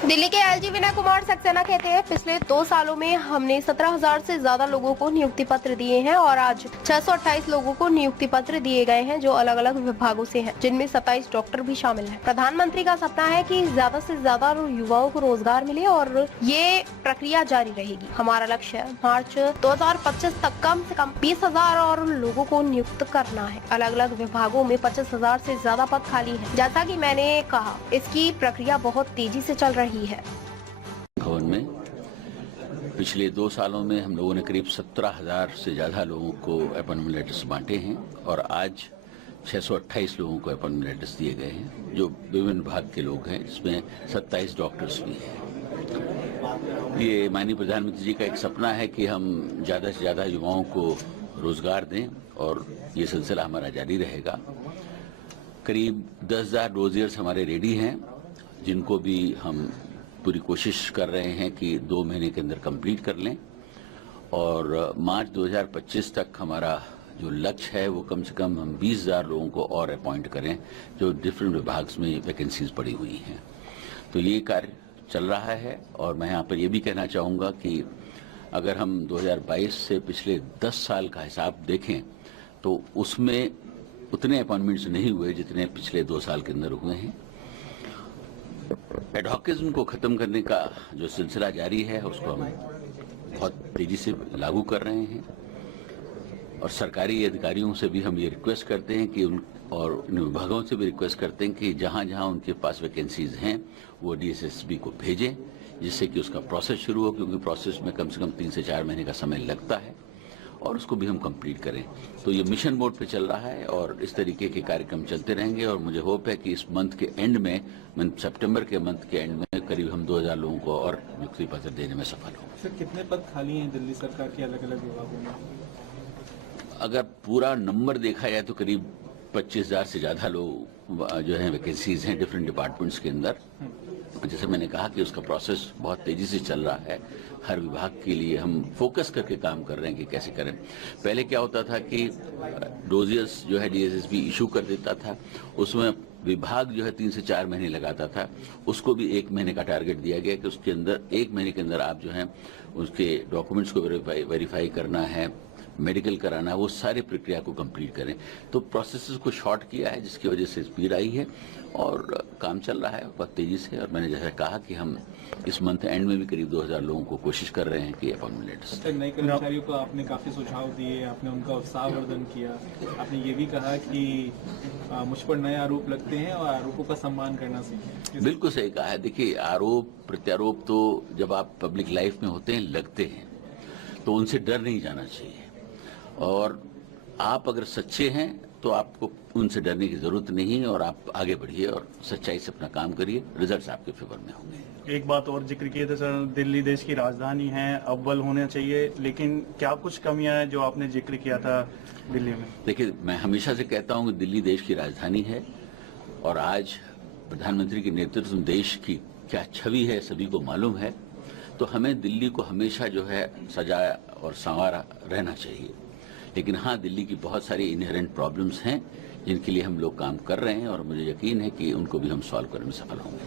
दिल्ली के एलजी विनय कुमार सक्सेना कहते हैं, पिछले 2 सालों में हमने 17,000 से ज्यादा लोगों को नियुक्ति पत्र दिए हैं और आज 628 लोगों को नियुक्ति पत्र दिए गए हैं जो अलग अलग विभागों से हैं, जिनमें 27 डॉक्टर भी शामिल हैं। प्रधानमंत्री का सपना है कि ज्यादा से ज्यादा युवाओं को रोजगार मिले और ये प्रक्रिया जारी रहेगी। हमारा लक्ष्य है मार्च 2025 तक कम से कम 20,000 और लोगों को नियुक्त करना है। अलग अलग विभागों में 25,000 से ज्यादा पद खाली है। जैसा की मैंने कहा, इसकी प्रक्रिया बहुत तेजी से चल रही है। भवन में पिछले 2 सालों में हम लोगों ने करीब 17,000 से ज़्यादा लोगों को अपॉइंटमेंट लेटर्स बांटे हैं और आज 628 लोगों को अपॉइंटमेंट लेटर्स दिए गए हैं जो विभिन्न विभाग के लोग हैं, इसमें 27 डॉक्टर्स भी हैं। ये माननीय प्रधानमंत्री जी का एक सपना है कि हम ज़्यादा से ज़्यादा युवाओं को रोजगार दें और ये सिलसिला हमारा जारी रहेगा। करीब 10,000 रोजर्स हमारे रेडी हैं, जिनको भी हम पूरी कोशिश कर रहे हैं कि 2 महीने के अंदर कंप्लीट कर लें और मार्च 2025 तक हमारा जो लक्ष्य है वो कम से कम हम 20,000 लोगों को और अपॉइंट करें जो डिफरेंट विभाग्स में वैकेंसीज पड़ी हुई हैं। तो ये कार्य चल रहा है और मैं यहाँ पर ये भी कहना चाहूँगा कि अगर हम 2022 से पिछले 10 साल का हिसाब देखें तो उसमें उतने अपॉइंटमेंट्स नहीं हुए जितने पिछले 2 साल के अंदर हुए हैं। एडहॉकिज्म को खत्म करने का जो सिलसिला जारी है उसको हम बहुत तेजी से लागू कर रहे हैं और सरकारी अधिकारियों से भी हम ये रिक्वेस्ट करते हैं कि उन विभागों से भी रिक्वेस्ट करते हैं कि जहां जहां उनके पास वैकेंसीज हैं वो डीएसएसबी को भेजें, जिससे कि उसका प्रोसेस शुरू हो, क्योंकि प्रोसेस में कम से कम 3 से 4 महीने का समय लगता है और उसको भी हम कंप्लीट करें। तो ये मिशन मोड पे चल रहा है और इस तरीके के कार्यक्रम चलते रहेंगे और मुझे होप है कि इस मंथ के एंड में, सितंबर के मंथ के एंड में करीब हम 2,000 लोगों को और नियुक्ति पत्र देने में सफल हों। सर, कितने पद खाली हैं दिल्ली सरकार के अलग अलग विभागों में? अगर पूरा नंबर देखा जाए तो करीब 25,000 से ज़्यादा लोग जो है वैकेंसीज हैं डिफरेंट डिपार्टमेंट्स के अंदर। जैसे मैंने कहा कि उसका प्रोसेस बहुत तेजी से चल रहा है। हर विभाग के लिए हम फोकस करके काम कर रहे हैं कि कैसे करें। पहले क्या होता था कि डोजियर्स जो है डीएसएसबी इशू कर देता था, उसमें विभाग जो है 3 से 4 महीने लगाता था, उसको भी 1 महीने का टारगेट दिया गया कि उसके अंदर 1 महीने के अंदर आप जो है उसके डॉक्यूमेंट्स को वेरीफाई करना है, मेडिकल कराना है, वो सारी प्रक्रिया को कंप्लीट करें। तो प्रोसेसेस को शॉर्ट किया है जिसकी वजह से स्पीड आई है और काम चल रहा है बहुत तेजी से। और मैंने जैसे कहा कि हम इस मंथ एंड में भी करीब 2,000 लोगों को कोशिश कर रहे हैं कि अपॉइंटमेंट लेटर्स। नए कर्मचारियों को आपने काफी सुझाव दिए, आपने उनका उत्साहवर्धन किया, आपने ये भी कहा कि मुझ पर नए आरोप लगते हैं और आरोपों का सम्मान करना सीखें। बिल्कुल सही कहा है। देखिए, आरोप प्रत्यारोप तो जब आप पब्लिक लाइफ में होते हैं लगते हैं, तो उनसे डर नहीं जाना चाहिए और आप अगर सच्चे हैं तो आपको उनसे डरने की जरूरत नहीं और आप आगे बढ़िए और सच्चाई से अपना काम करिए, रिजल्ट्स आपके फेवर में होंगे। एक बात और जिक्र किए थे सर, दिल्ली देश की राजधानी है, अव्वल होना चाहिए, लेकिन क्या कुछ कमियां हैं जो आपने जिक्र किया था दिल्ली में? देखिए, मैं हमेशा से कहता हूं कि दिल्ली देश की राजधानी है और आज प्रधानमंत्री के नेतृत्व में देश की क्या छवि है सभी को मालूम है। तो हमें दिल्ली को हमेशा जो है सजाया और संवारा रहना चाहिए। लेकिन हाँ, दिल्ली की बहुत सारी इनहेरेंट प्रॉब्लम्स हैं जिनके लिए हम लोग काम कर रहे हैं और मुझे यकीन है कि उनको भी हम सॉल्व करने में सफल होंगे।